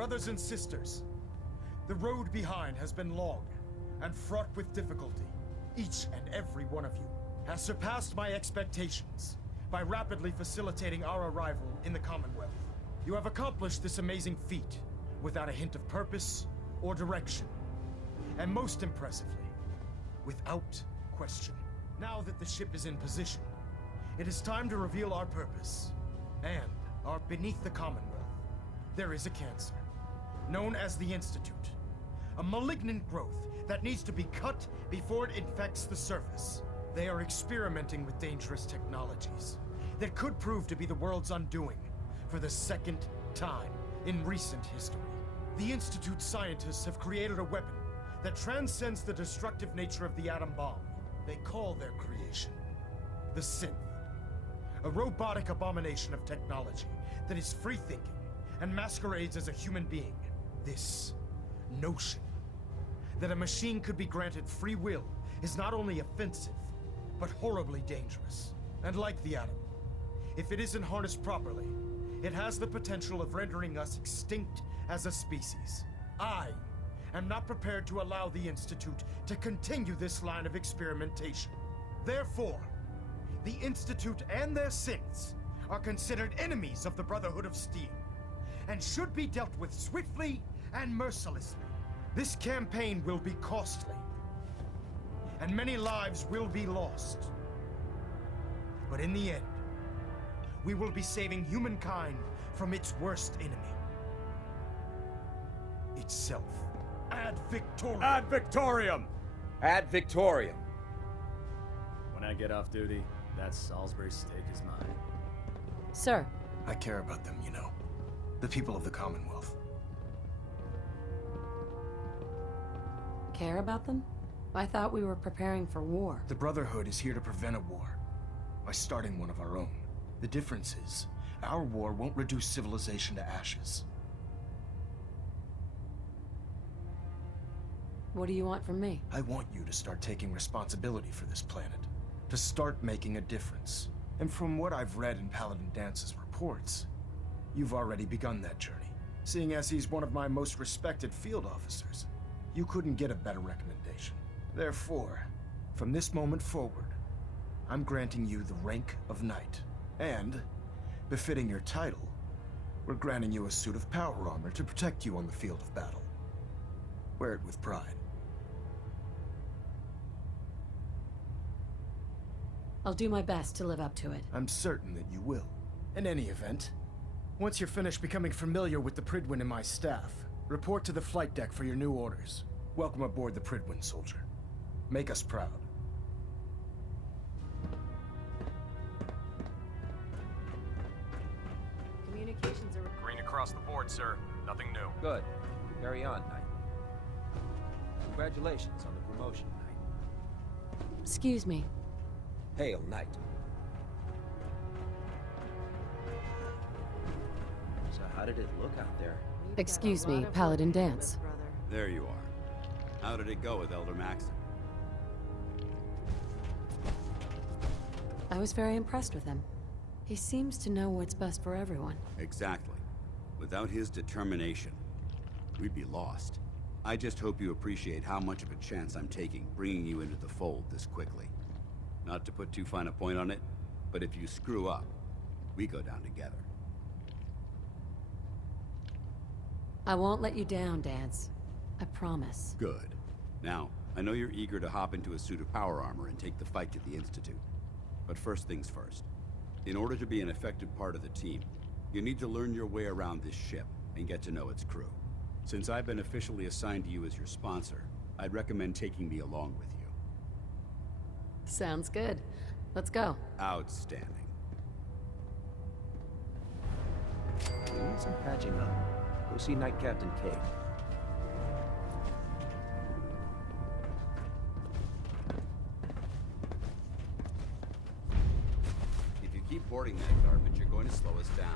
Brothers and sisters, the road behind has been long and fraught with difficulty. Each and every one of you has surpassed my expectations by rapidly facilitating our arrival in the Commonwealth. You have accomplished this amazing feat without a hint of purpose or direction. And most impressively, without question. Now that the ship is in position, it is time to reveal our purpose. And beneath the Commonwealth, there is a cancer, known as the Institute. A malignant growth that needs to be cut before it infects the surface. They are experimenting with dangerous technologies that could prove to be the world's undoing for the second time in recent history. The Institute scientists have created a weapon that transcends the destructive nature of the atom bomb. They call their creation the Synth. A robotic abomination of technology that is free-thinking and masquerades as a human being. This notion that a machine could be granted free will is not only offensive, but horribly dangerous. And like the atom, if it isn't harnessed properly, it has the potential of rendering us extinct as a species. I am not prepared to allow the Institute to continue this line of experimentation. Therefore, the Institute and their synths are considered enemies of the Brotherhood of Steel, and should be dealt with swiftly and mercilessly. This campaign will be costly, and many lives will be lost. But in the end, we will be saving humankind from its worst enemy. Itself. Ad Victoriam! Ad Victoriam! Ad Victoriam! When I get off duty, that Salisbury steak is mine. Sir. I care about them, you know. The people of the Commonwealth. Care about them? I thought we were preparing for war. The Brotherhood is here to prevent a war by starting one of our own. The difference is, our war won't reduce civilization to ashes. What do you want from me? I want you to start taking responsibility for this planet. To start making a difference. And from what I've read in Paladin Dance's reports, you've already begun that journey. Seeing as he's one of my most respected field officers, you couldn't get a better recommendation. Therefore, from this moment forward, I'm granting you the rank of Knight. And, befitting your title, we're granting you a suit of power armor to protect you on the field of battle. Wear it with pride. I'll do my best to live up to it. I'm certain that you will. In any event, once you're finished becoming familiar with the Prydwen and my staff, report to the flight deck for your new orders. Welcome aboard the Prydwen, soldier. Make us proud. Communications are... Green across the board, sir. Nothing new. Good. Carry on, Knight. Congratulations on the promotion, Knight. Excuse me. Hail, Knight. So how did it look out there? Excuse me, Paladin Dance. There you are. How did it go with Elder Maxon? I was very impressed with him. He seems to know what's best for everyone. Exactly. Without his determination, we'd be lost. I just hope you appreciate how much of a chance I'm taking bringing you into the fold this quickly. Not to put too fine a point on it, but if you screw up, we go down together. I won't let you down, Dance. I promise. Good. Now, I know you're eager to hop into a suit of power armor and take the fight to the Institute. But first things first. In order to be an effective part of the team, you need to learn your way around this ship and get to know its crew. Since I've been officially assigned to you as your sponsor, I'd recommend taking me along with you. Sounds good. Let's go. Outstanding. We need some patching up. Go see Knight Captain Cade. If you keep boarding that garbage, you're going to slow us down.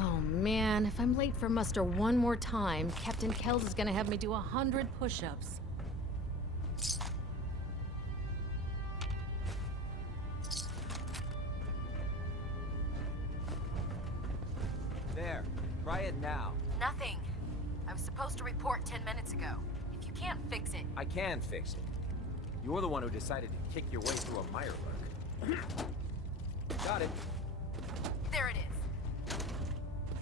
Oh man, if I'm late for muster one more time, Captain Kells is gonna have me do 100 push-ups. There. Try it now. Nothing. I was supposed to report 10 minutes ago. If you can't fix it, I can fix it. You're the one who decided to kick your way through a Mirelurk. Got it. there it is.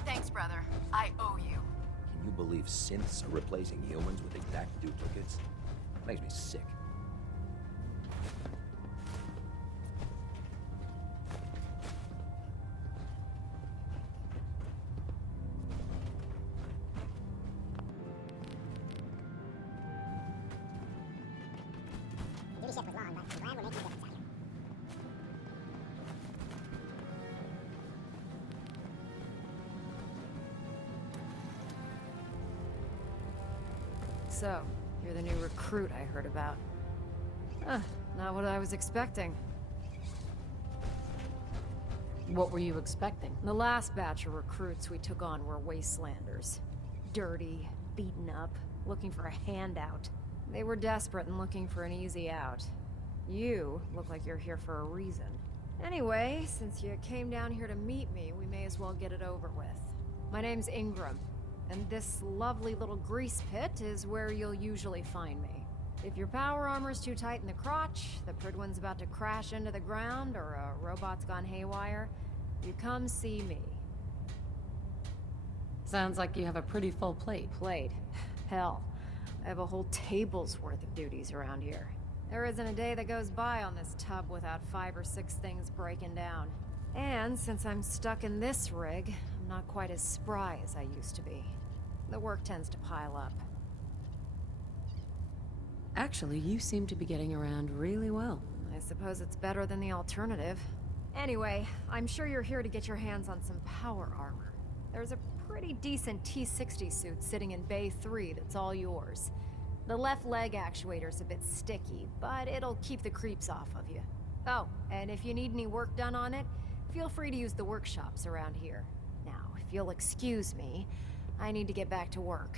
Thanks, brother. I owe you. Can you believe synths are replacing humans with exact duplicates? Makes me sick. Duty shift was long, but I'm glad we're making a difference out here. So, you're the new recruit I heard about. Not what I was expecting. What were you expecting? The last batch of recruits we took on were wastelanders. Dirty, beaten up, looking for a handout. They were desperate and looking for an easy out. You look like you're here for a reason. Anyway, since you came down here to meet me, we may as well get it over with. My name's Ingram, and this lovely little grease pit is where you'll usually find me. If your power armor's too tight in the crotch, the Prydwen's about to crash into the ground, or a robot's gone haywire, you come see me. Sounds like you have a pretty full plate. Plate? Hell, I have a whole table's worth of duties around here. There isn't a day that goes by on this tub without 5 or 6 things breaking down. And since I'm stuck in this rig, I'm not quite as spry as I used to be. The work tends to pile up. Actually, you seem to be getting around really well. I suppose it's better than the alternative. Anyway, I'm sure you're here to get your hands on some power armor. There's a pretty decent T-60 suit sitting in Bay 3 that's all yours. The left leg actuator's a bit sticky, but it'll keep the creeps off of you. Oh, and if you need any work done on it, feel free to use the workshops around here. Now, if you'll excuse me, I need to get back to work.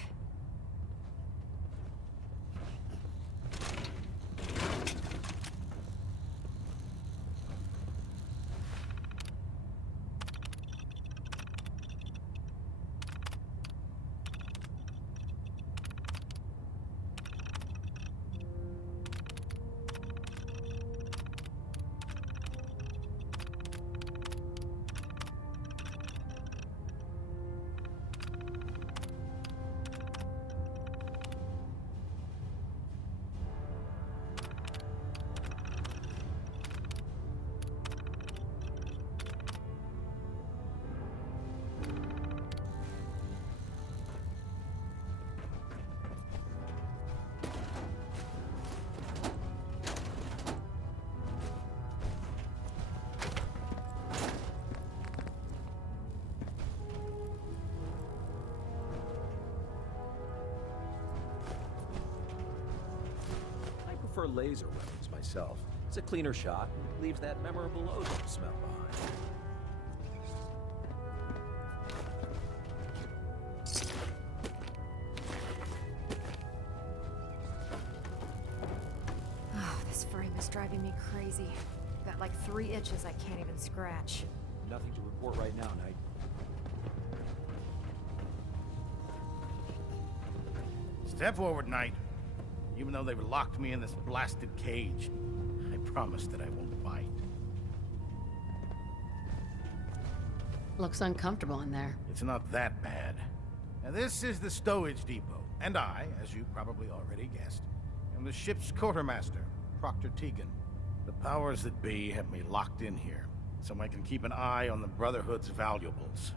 I prefer laser weapons myself. It's a cleaner shot and leaves that memorable ozone smell behind. Oh, this frame is driving me crazy. Got like 3 itches I can't even scratch. Nothing to report right now, Knight. Step forward, Knight. Even though they've locked me in this blasted cage, I promise that I won't bite. Looks uncomfortable in there. It's not that bad. Now, this is the stowage depot, and I, as you probably already guessed, am the ship's quartermaster, Proctor Tegan. The powers that be have me locked in here, so I can keep an eye on the Brotherhood's valuables.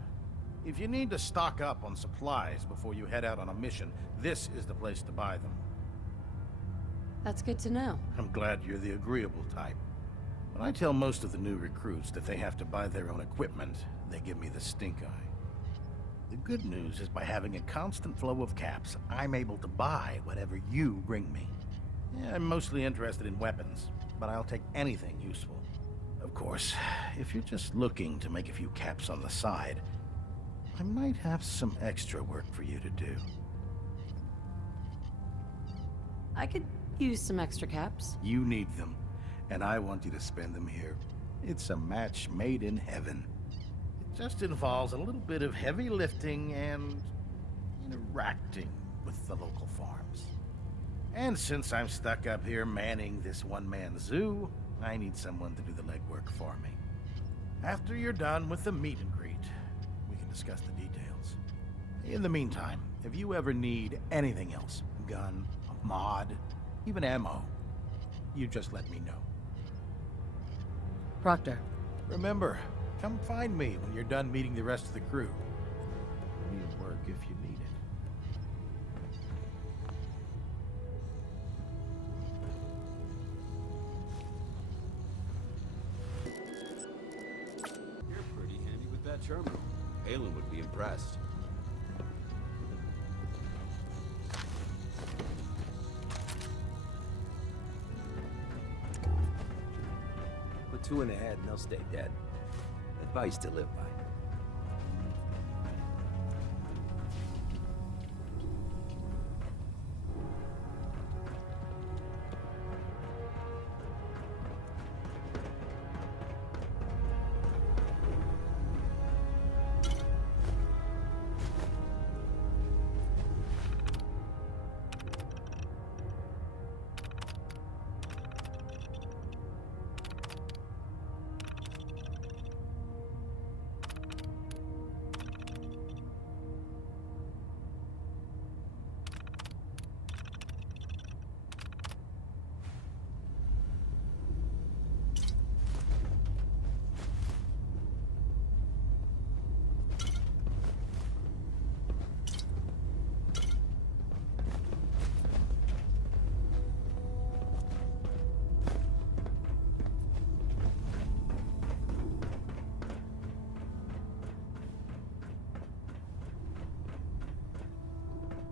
If you need to stock up on supplies before you head out on a mission, this is the place to buy them. That's good to know. I'm glad you're the agreeable type. When I tell most of the new recruits that they have to buy their own equipment, they give me the stink eye. The good news is by having a constant flow of caps, I'm able to buy whatever you bring me. Yeah, I'm mostly interested in weapons, but I'll take anything useful. Of course, if you're just looking to make a few caps on the side, I might have some extra work for you to do. I could use some extra caps. You need them, and I want you to spend them here. It's a match made in heaven. It just involves a little bit of heavy lifting and, interacting with the local farms. And since I'm stuck up here manning this one-man zoo, I need someone to do the legwork for me. After you're done with the meet and greet, we can discuss the details. In the meantime, if you ever need anything else, gun, a mod, even ammo, you just let me know. Proctor. Remember, come find me when you're done meeting the rest of the crew. Need work if you need it. You're pretty handy with that terminal. Halen would be impressed. Put 2 in the head and they'll stay dead. Advice to live by.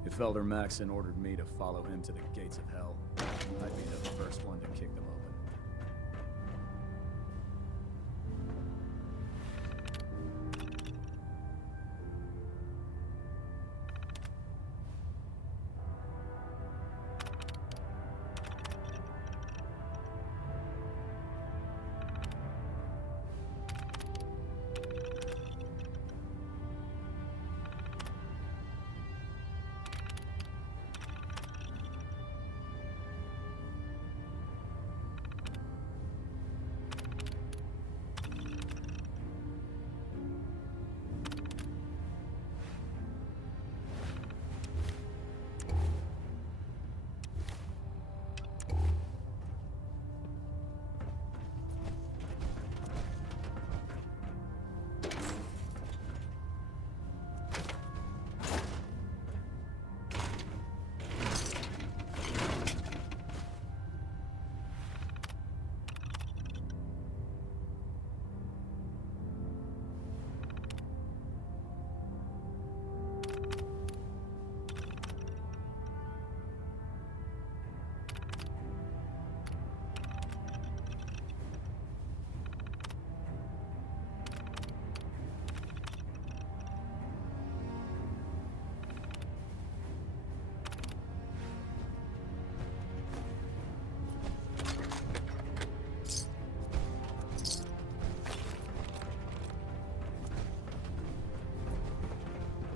If Elder Maxon ordered me to follow him to the gates of hell, I'd be the first one to kick them open.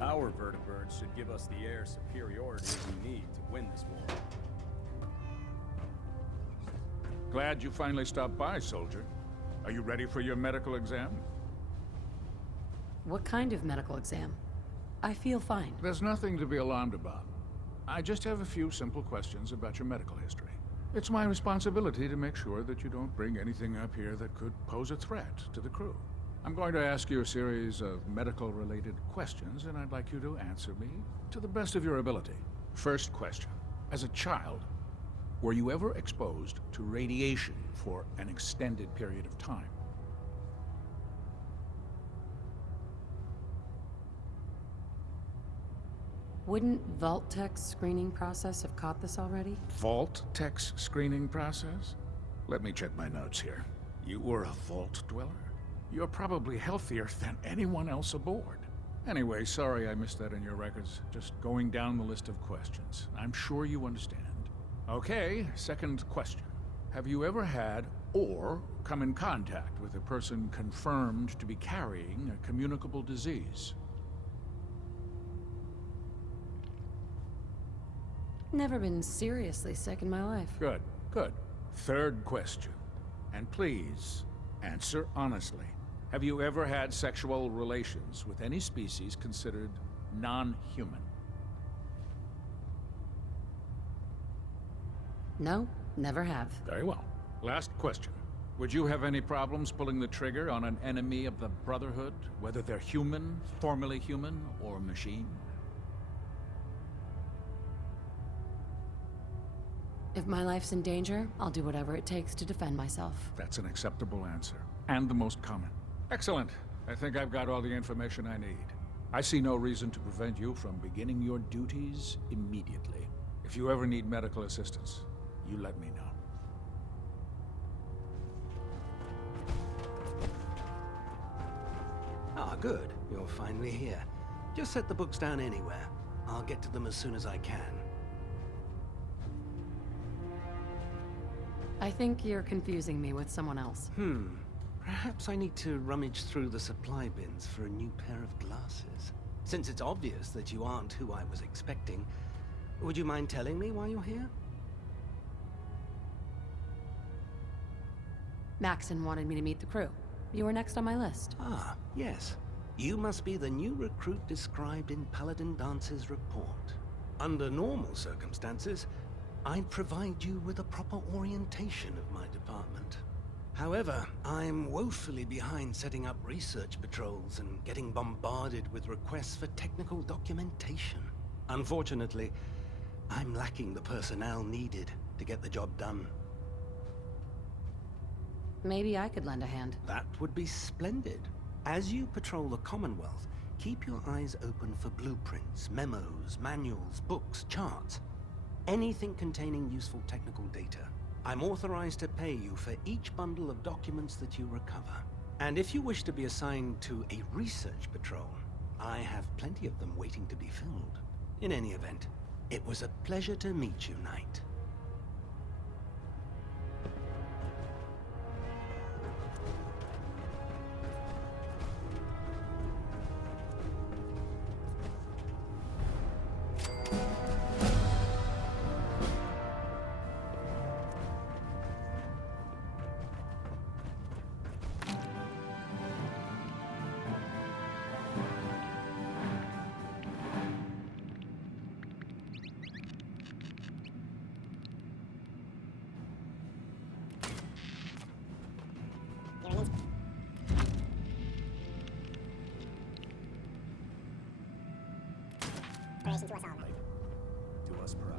Our vertibirds should give us the air superiority we need to win this war. Glad you finally stopped by, soldier. Are you ready for your medical exam? What kind of medical exam? I feel fine. There's nothing to be alarmed about. I just have a few simple questions about your medical history. It's my responsibility to make sure that you don't bring anything up here that could pose a threat to the crew. I'm going to ask you a series of medical-related questions, and I'd like you to answer me to the best of your ability. First question. As a child, were you ever exposed to radiation for an extended period of time? Wouldn't Vault-Tech's screening process have caught this already? Vault-Tech's screening process? Let me check my notes here. You were a Vault Dweller? You're probably healthier than anyone else aboard. Anyway, sorry I missed that in your records. Just going down the list of questions. I'm sure you understand. Okay, second question. Have you ever had or come in contact with a person confirmed to be carrying a communicable disease? Never been seriously sick in my life. Good, good. Third question. And please, answer honestly. Have you ever had sexual relations with any species considered non-human? No, never have. Very well. Last question. Would you have any problems pulling the trigger on an enemy of the Brotherhood, whether they're human, formerly human, or machine? If my life's in danger, I'll do whatever it takes to defend myself. That's an acceptable answer, and the most common. Excellent. I think I've got all the information I need. I see no reason to prevent you from beginning your duties immediately. If you ever need medical assistance, you let me know. Ah, good. You're finally here. Just set the books down anywhere. I'll get to them as soon as I can. I think you're confusing me with someone else. Perhaps I need to rummage through the supply bins for a new pair of glasses. Since it's obvious that you aren't who I was expecting, would you mind telling me why you're here? Maxon wanted me to meet the crew. You were next on my list. Ah, yes. You must be the new recruit described in Paladin Dance's report. Under normal circumstances, I'd provide you with a proper orientation of my department. However, I'm woefully behind setting up research patrols and getting bombarded with requests for technical documentation. Unfortunately, I'm lacking the personnel needed to get the job done. Maybe I could lend a hand. That would be splendid. As you patrol the Commonwealth, keep your eyes open for blueprints, memos, manuals, books, charts. Anything containing useful technical data. I'm authorized to pay you for each bundle of documents that you recover. And if you wish to be assigned to a research patrol, I have plenty of them waiting to be filled. In any event, it was a pleasure to meet you, Knight. Inspiration to us all. Do us proud.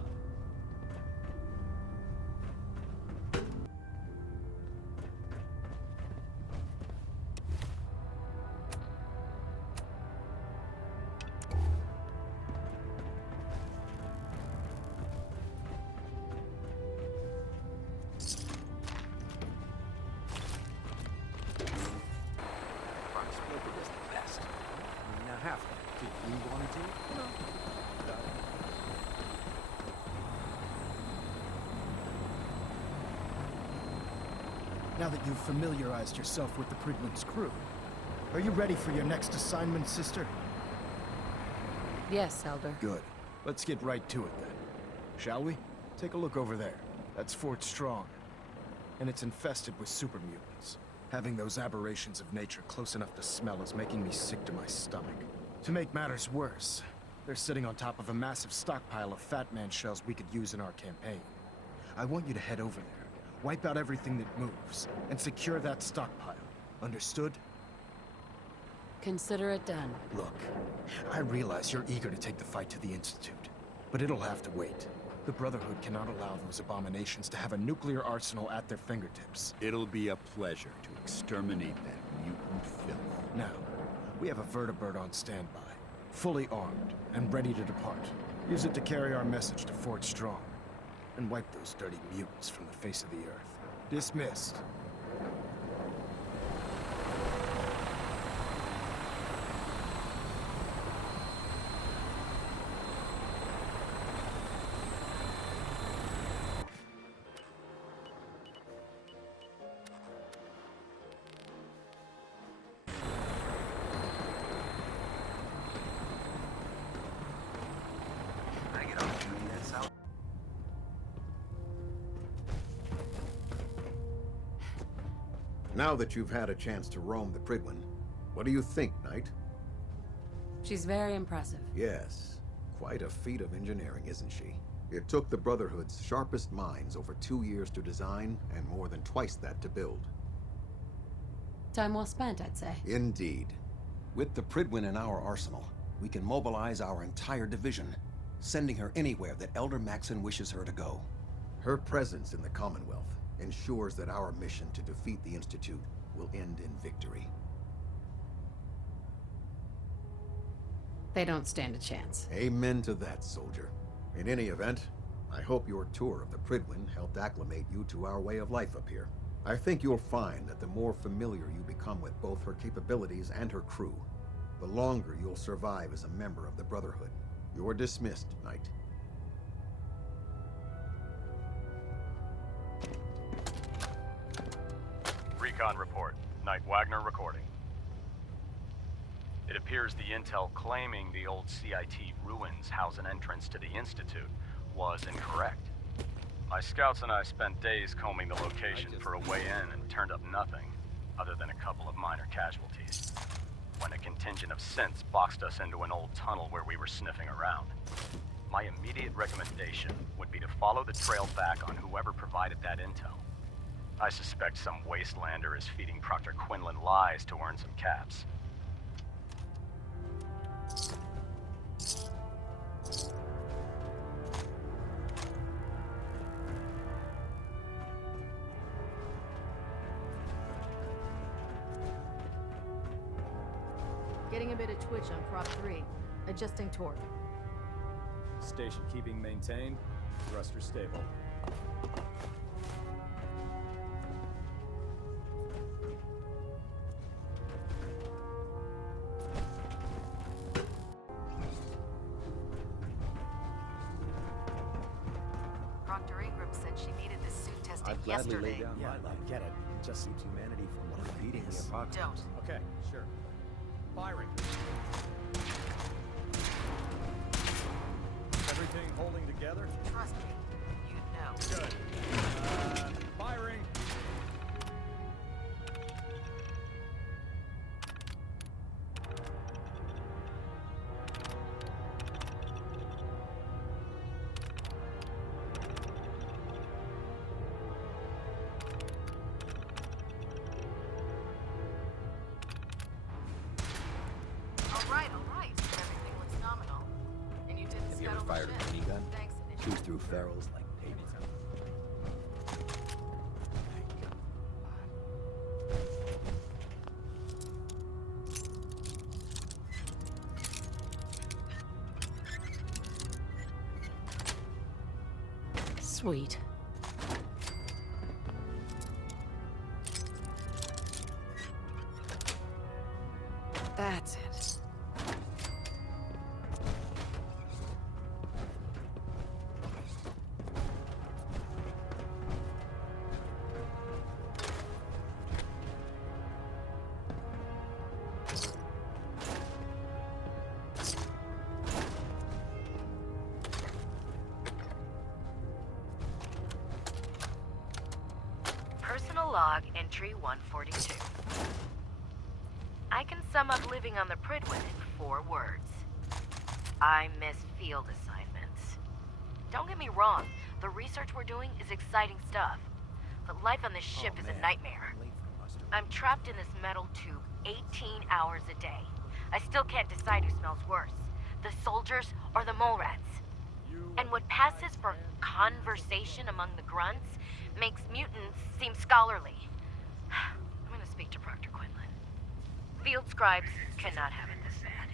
Splendid is the best. Now, Halfling, do you want to? No. Got it. Now that you've familiarized yourself with the Prigman's crew, are you ready for your next assignment, sister? Yes, Elder. Good. Let's get right to it then. Shall we? Take a look over there. That's Fort Strong. And it's infested with super mutants. Having those aberrations of nature close enough to smell is making me sick to my stomach. To make matters worse, they're sitting on top of a massive stockpile of Fat Man shells we could use in our campaign. I want you to head over there, wipe out everything that moves, and secure that stockpile. Understood? Consider it done. Look, I realize you're eager to take the fight to the Institute, but it'll have to wait. The Brotherhood cannot allow those abominations to have a nuclear arsenal at their fingertips. It'll be a pleasure to exterminate that mutant filth. Now, we have a vertibird on standby, fully armed and ready to depart. Use it to carry our message to Fort Strong, and wipe those dirty mutants from the face of the earth. Dismissed. I get on doing this out. Now that you've had a chance to roam the Prydwen, what do you think, Knight? She's very impressive. Yes. Quite a feat of engineering, isn't she? It took the Brotherhood's sharpest minds over 2 years to design, and more than twice that to build. Time well spent, I'd say. Indeed. With the Prydwen in our arsenal, we can mobilize our entire division, sending her anywhere that Elder Maxon wishes her to go. Her presence in the Commonwealth ensures that our mission to defeat the Institute will end in victory. They don't stand a chance. Amen to that, soldier. In any event, I hope your tour of the Prydwen helped acclimate you to our way of life up here. I think you'll find that the more familiar you become with both her capabilities and her crew, the longer you'll survive as a member of the Brotherhood. You're dismissed, Knight. Recon report. Knight Wagner recording. It appears the intel claiming the old CIT ruins house an entrance to the Institute was incorrect. My scouts and I spent days combing the location for a way in and turned up nothing, other than a couple of minor casualties. When a contingent of synths boxed us into an old tunnel where we were sniffing around. My immediate recommendation would be to follow the trail back on whoever provided that intel. I suspect some wastelander is feeding Proctor Quinlan lies to earn some caps. Getting a bit of twitch on prop 3. Adjusting torque. Station keeping maintained. Thruster stable. Proctor Ingram said she needed this suit tested I'd gladly yesterday. lay down my life. Get it. It just seems humanity from one of beating the apocalypse. Don't. Okay, sure. Firing. Everything holding together? Trust me, you'd know. Good. Firing. All right. Everything looks nominal. And you didn't Have you ever scuttle the fired a ship. minigun? Thanks, Shoots through ferrules like pavement. Sweet. That's it. Personal log entry 142. I can sum up living on the Prydwen in 4 words. I missed field assignments. Don't get me wrong, the research we're doing is exciting stuff. But life on this ship is a nightmare. I'm trapped in this metal tube 18 hours a day. I still can't decide who smells worse, the soldiers or the mole rats. And what passes for conversation among the grunts makes mutants seem scholarly. I'm gonna speak to Proctor Quinlan. Field scribes cannot have it this bad.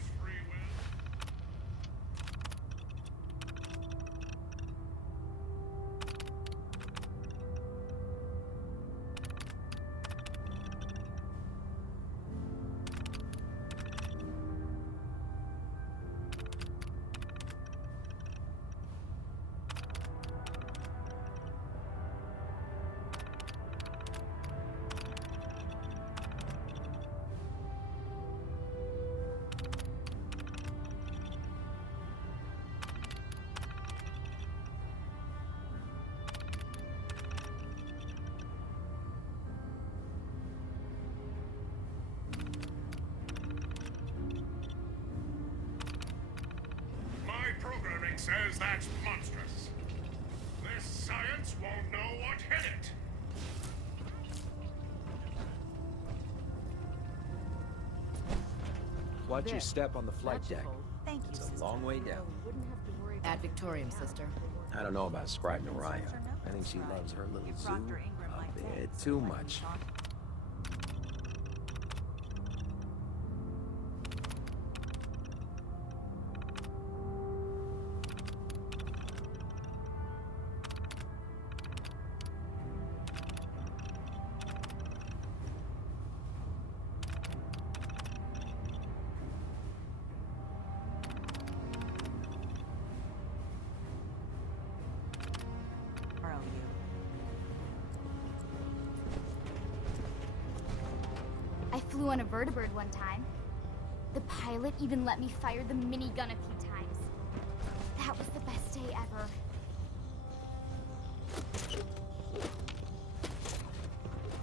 Instinct says that's monstrous. This science won't know what hit it. Watch your step on the flight deck. Thank you, It's a long way down. Ad Victoriam, sister. I don't know about Scribe Naraya. I think she loves her little zoo a bit too much. I flew on a vertibird one time. The pilot even let me fire the minigun a few times. That was the best day ever.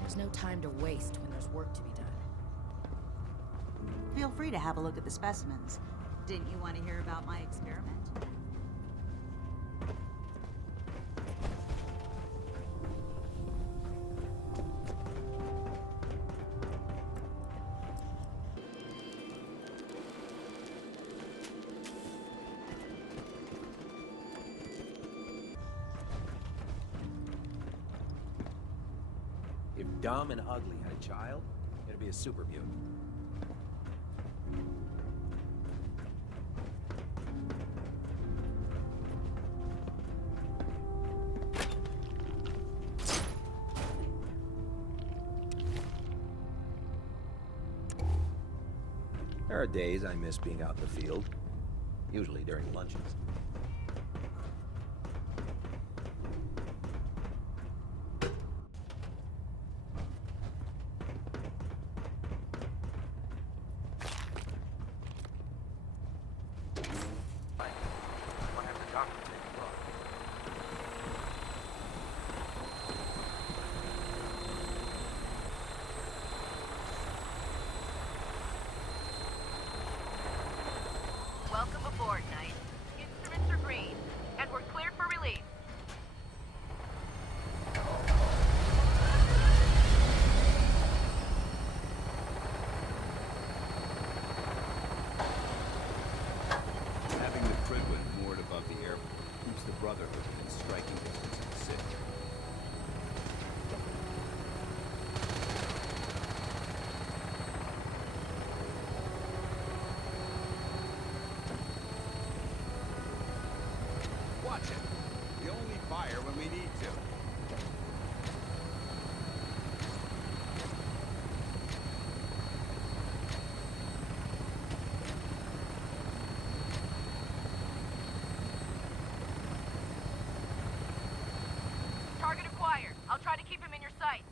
There's no time to waste when there's work to be done. Feel free to have a look at the specimens. Didn't you want to hear about my experiment? If Dumb and Ugly had a child, it'd be a super mutant. There are days I miss being out in the field, usually during lunches. Welcome aboard, Knight. Instruments are green, and we're cleared for release. Having the Prydwen moored above the airport keeps the Brotherhood within striking distance of the city. Watch it. We only fire when we need to. Target acquired. I'll try to keep him in your sight.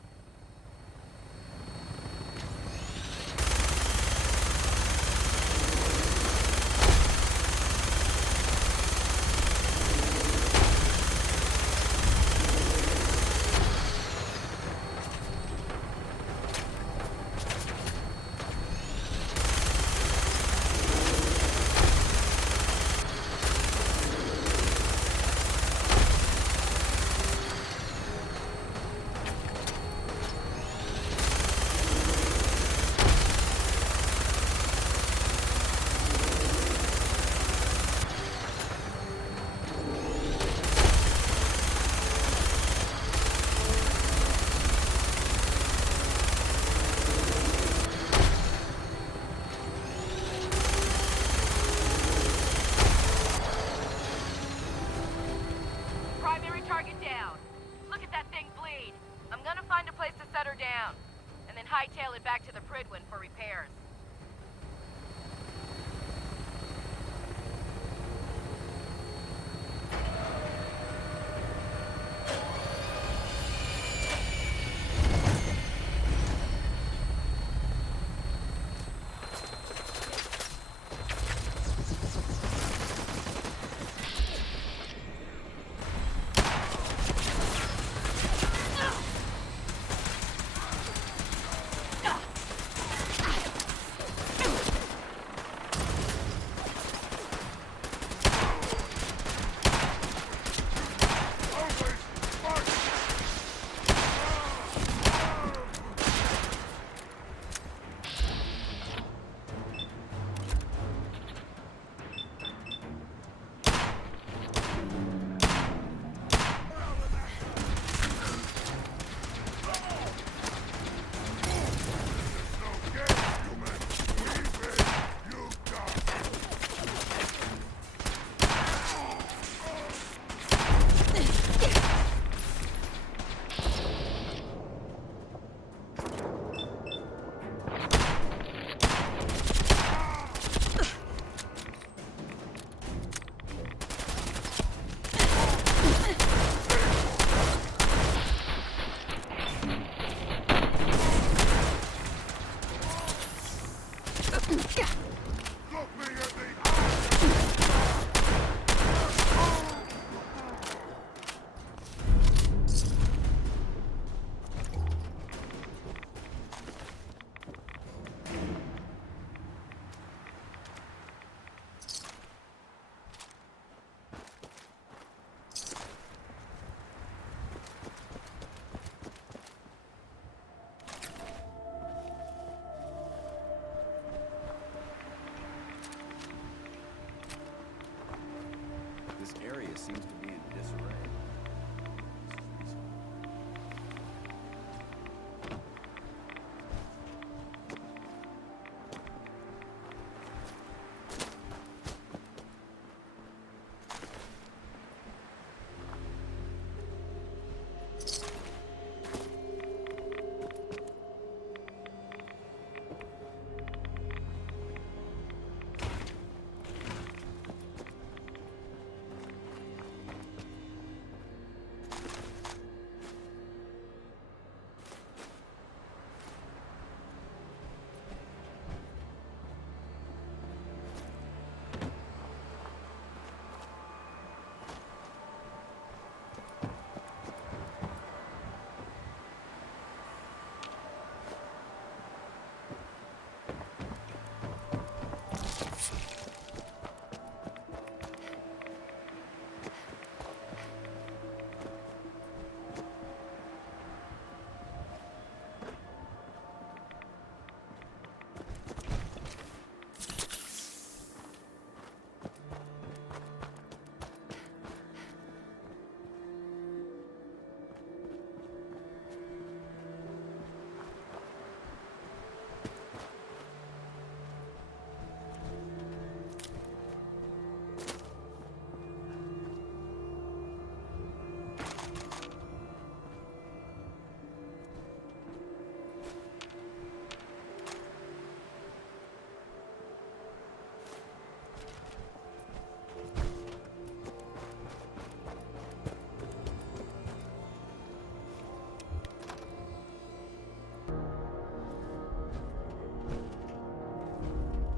This area seems to be in disarray.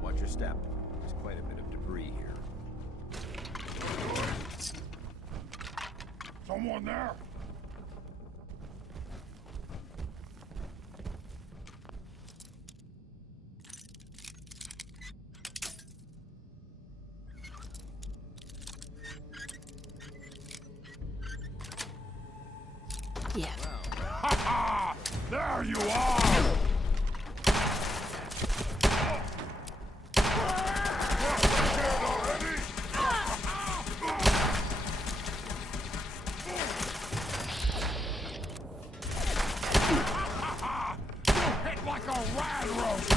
Watch your step. There's quite a bit of debris here. Someone there? Yeah. Ha ha! There you are! Like a rad roast!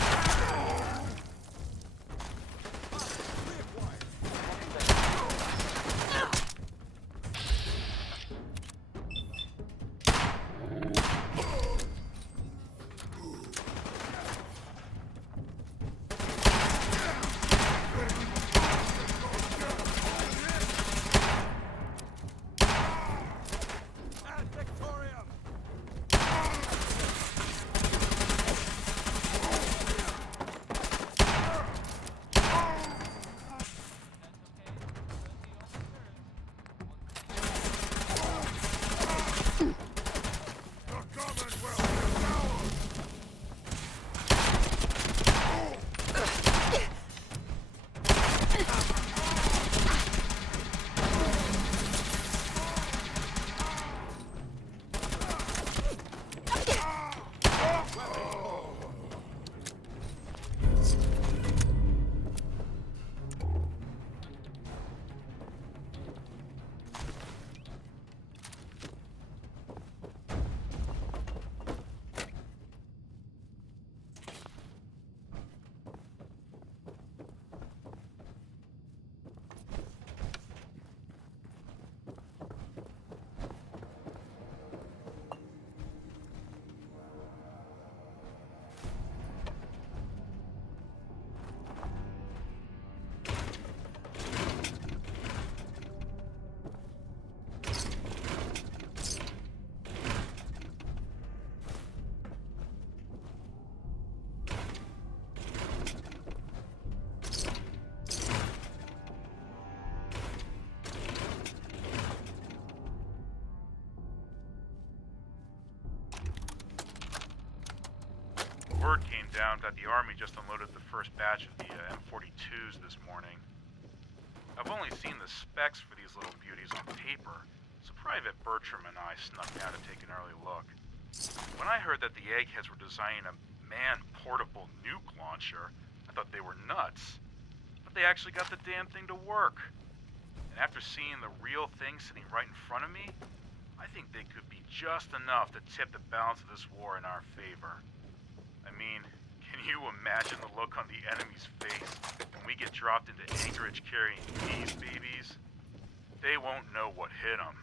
word came down that the Army just unloaded the first batch of the M42s this morning. I've only seen the specs for these little beauties on paper, so Private Bertram and I snuck down to take an early look. When I heard that the Eggheads were designing a man-portable nuke launcher, I thought they were nuts. But they actually got the damn thing to work. And after seeing the real thing sitting right in front of me, I think they could be just enough to tip the balance of this war in our favor. I mean, can you imagine the look on the enemy's face when we get dropped into Anchorage carrying these babies? They won't know what hit them.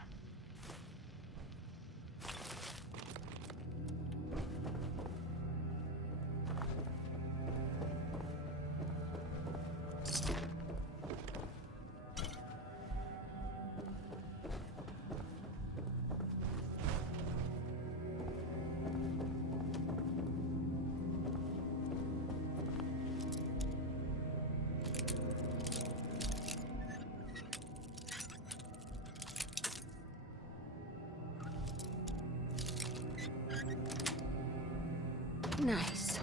Nice.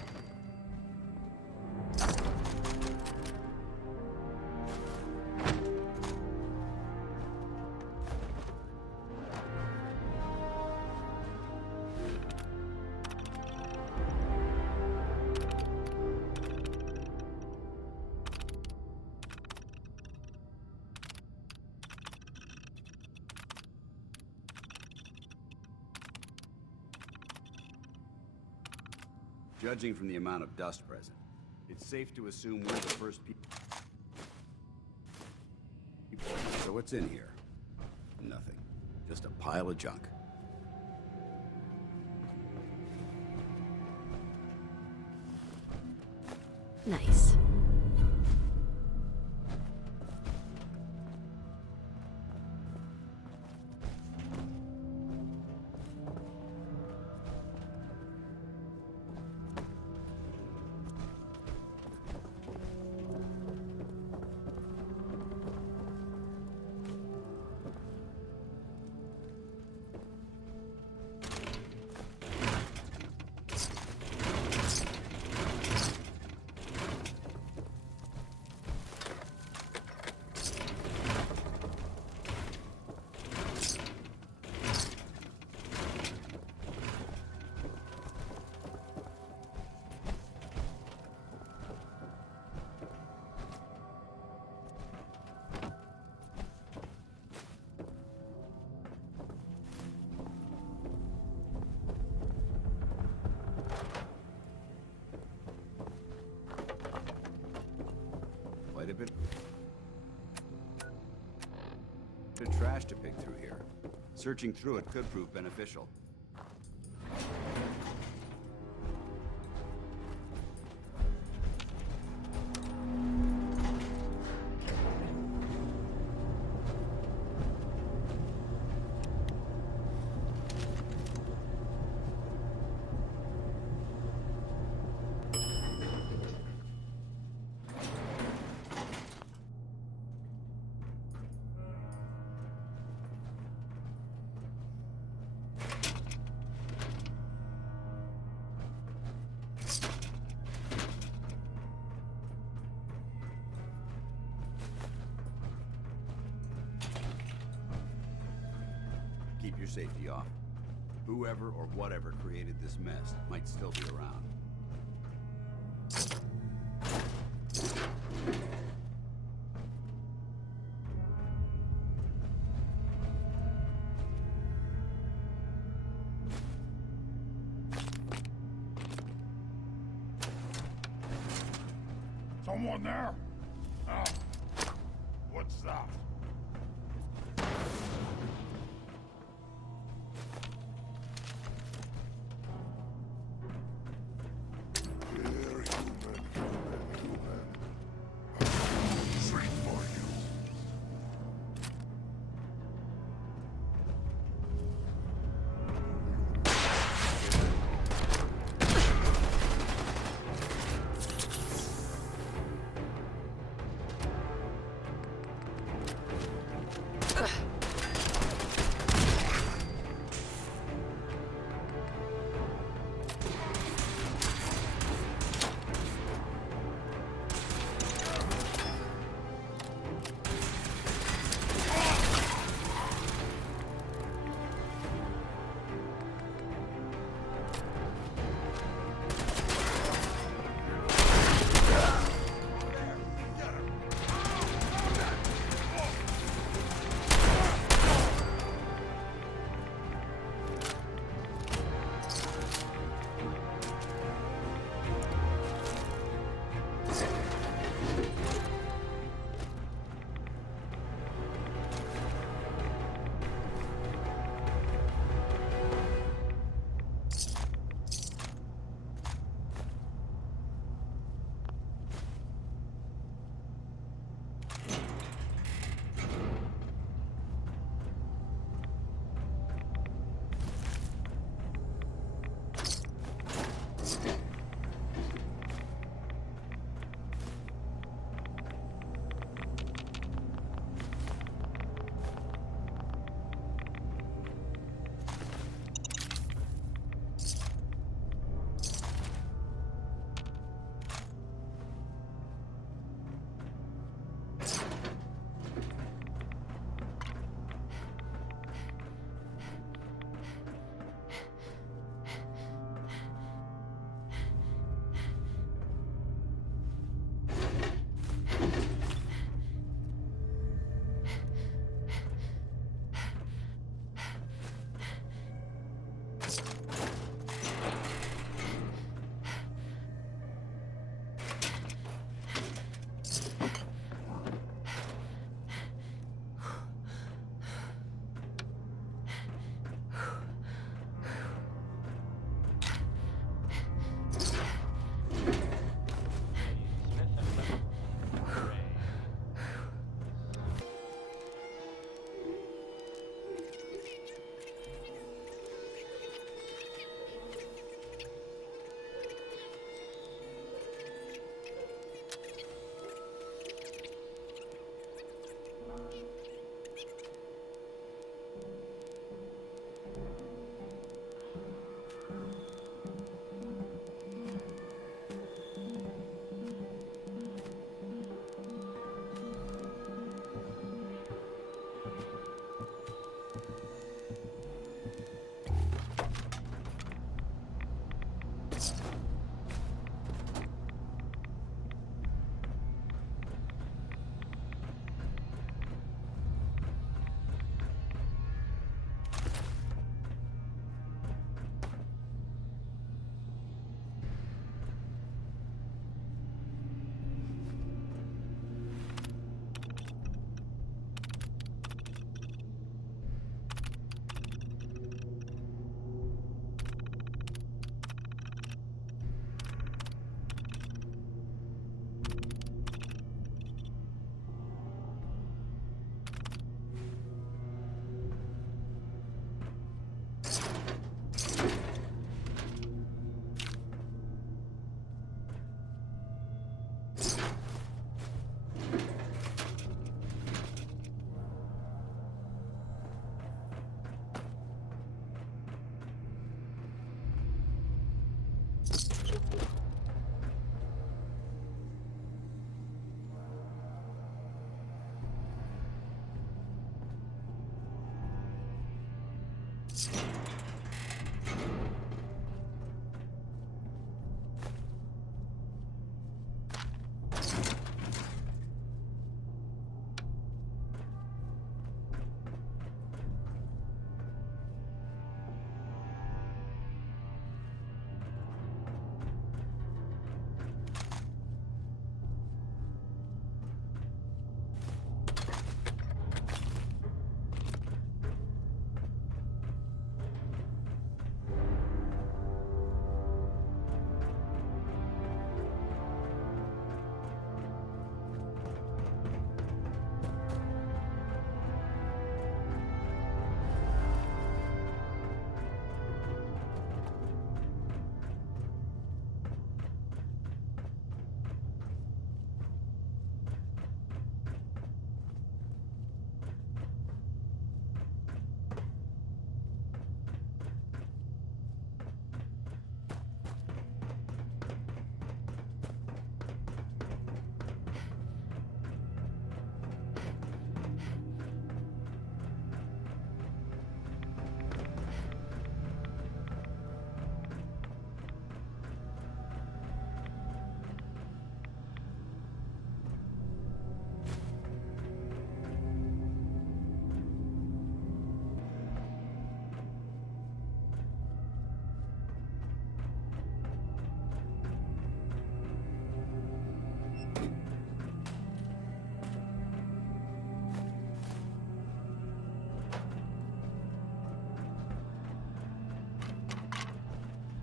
Judging from the amount of dust present, it's safe to assume we're the first people. So what's in here? Nothing. Just a pile of junk. Nice. Quite a bit of trash to pick through here. Searching through it could prove beneficial. Keep your safety off. Whoever or whatever created this mess might still be around. Someone there? Ah. What's that?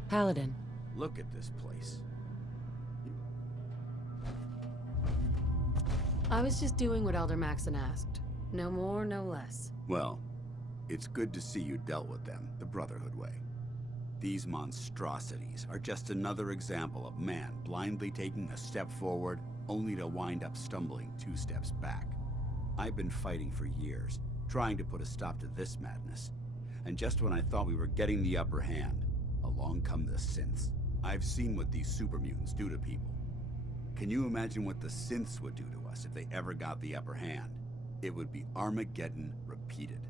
Paladin. Look at this place. I was just doing what Elder Maxon asked. No more, no less. Well, it's good to see you dealt with them the Brotherhood way. These monstrosities are just another example of man blindly taking a step forward, only to wind up stumbling 2 steps back. I've been fighting for years, trying to put a stop to this madness. And just when I thought we were getting the upper hand, along come the synths. I've seen what these super mutants do to people. Can you imagine what the synths would do to us if they ever got the upper hand? It would be Armageddon repeated,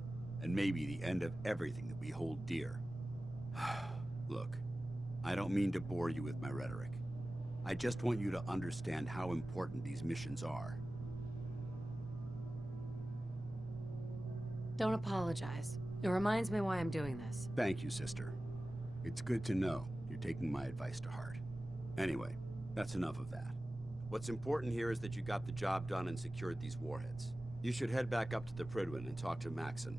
and maybe the end of everything that we hold dear. Look, I don't mean to bore you with my rhetoric. I just want you to understand how important these missions are. Don't apologize. It reminds me why I'm doing this. Thank you, sister. It's good to know you're taking my advice to heart. Anyway, that's enough of that. What's important here is that you got the job done and secured these warheads. You should head back up to the Prydwen and talk to Maxon.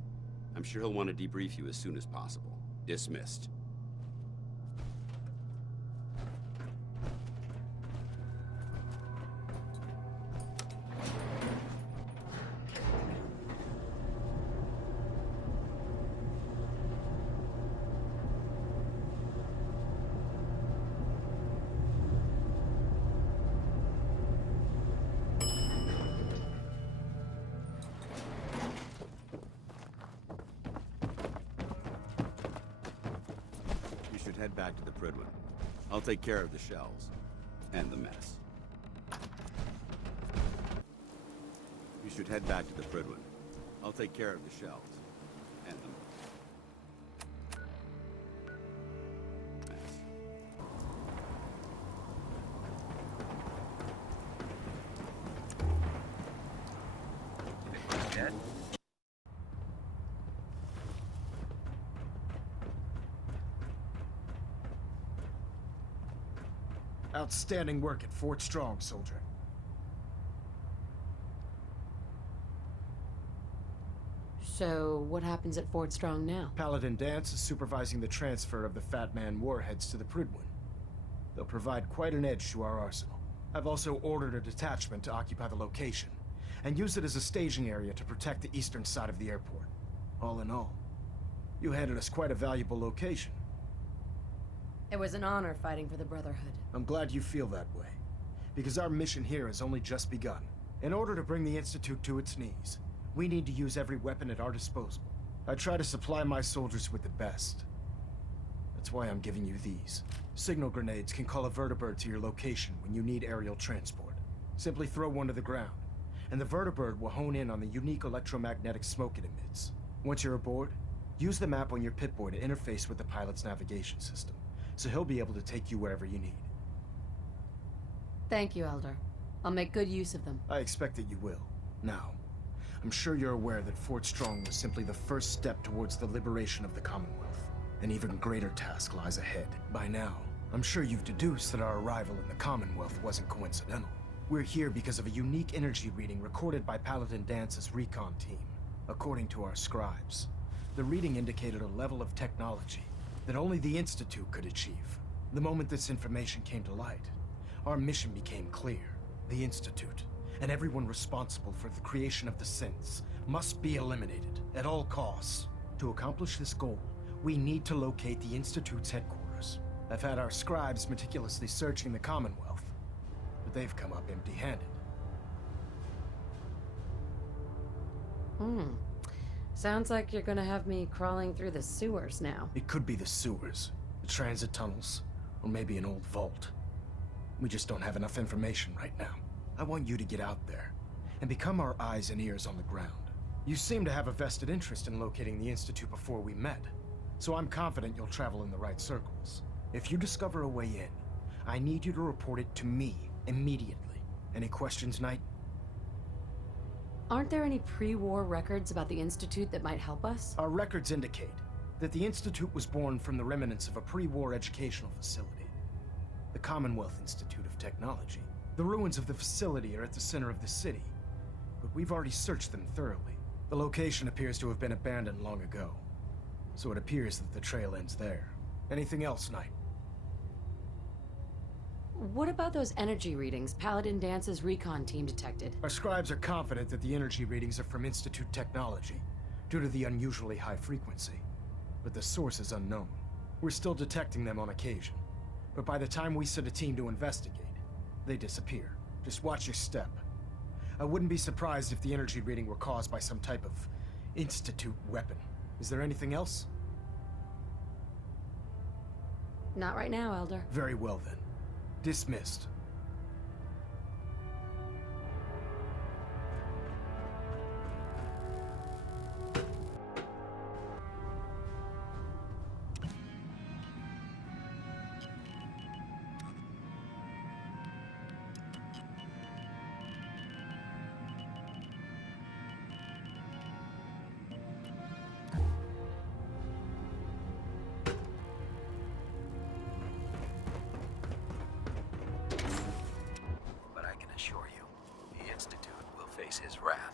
I'm sure he'll want to debrief you as soon as possible. Dismissed. Head back to the Prydwen. I'll take care of the shells and the mess. You should head back to the Prydwen. I'll take care of the shells and the mess. Dead? Outstanding work at Fort Strong, soldier. So, what happens at Fort Strong now? Paladin Danse is supervising the transfer of the Fat Man warheads to the Prydwen. They'll provide quite an edge to our arsenal. I've also ordered a detachment to occupy the location, and use it as a staging area to protect the eastern side of the airport. All in all, you handed us quite a valuable location. It was an honor fighting for the Brotherhood. I'm glad you feel that way, because our mission here has only just begun. In order to bring the Institute to its knees, we need to use every weapon at our disposal. I try to supply my soldiers with the best. That's why I'm giving you these. Signal grenades can call a vertibird to your location when you need aerial transport. Simply throw one to the ground, and the vertibird will hone in on the unique electromagnetic smoke it emits. Once you're aboard, use the map on your Pip-Boy to interface with the pilot's navigation system, so he'll be able to take you wherever you need. Thank you, Elder. I'll make good use of them. I expect that you will. Now, I'm sure you're aware that Fort Strong was simply the first step towards the liberation of the Commonwealth. An even greater task lies ahead. By now, I'm sure you've deduced that our arrival in the Commonwealth wasn't coincidental. We're here because of a unique energy reading recorded by Paladin Dance's recon team. According to our scribes, the reading indicated a level of technology that only the Institute could achieve. The moment this information came to light, our mission became clear. The Institute, and everyone responsible for the creation of the synths, must be eliminated at all costs. To accomplish this goal, we need to locate the Institute's headquarters. I've had our scribes meticulously searching the Commonwealth, but they've come up empty-handed. Sounds like you're gonna have me crawling through the sewers now. It could be the sewers, the transit tunnels, or maybe an old vault. We just don't have enough information right now. I want you to get out there and become our eyes and ears on the ground. You seem to have a vested interest in locating the Institute before we met, so I'm confident you'll travel in the right circles. If you discover a way in, I need you to report it to me immediately. Any questions, Knight? Aren't there any pre-war records about the Institute that might help us? Our records indicate that the Institute was born from the remnants of a pre-war educational facility, the Commonwealth Institute of Technology. The ruins of the facility are at the center of the city, but we've already searched them thoroughly. The location appears to have been abandoned long ago, so it appears that the trail ends there. Anything else, Knight? What about those energy readings Paladin Dance's recon team detected? Our scribes are confident that the energy readings are from Institute technology, due to the unusually high frequency. But the source is unknown. We're still detecting them on occasion. But by the time we send a team to investigate, they disappear. Just watch your step. I wouldn't be surprised if the energy reading were caused by some type of Institute weapon. Is there anything else? Not right now, Elder. Very well then. Dismissed. But I can assure you, the Institute will face his wrath.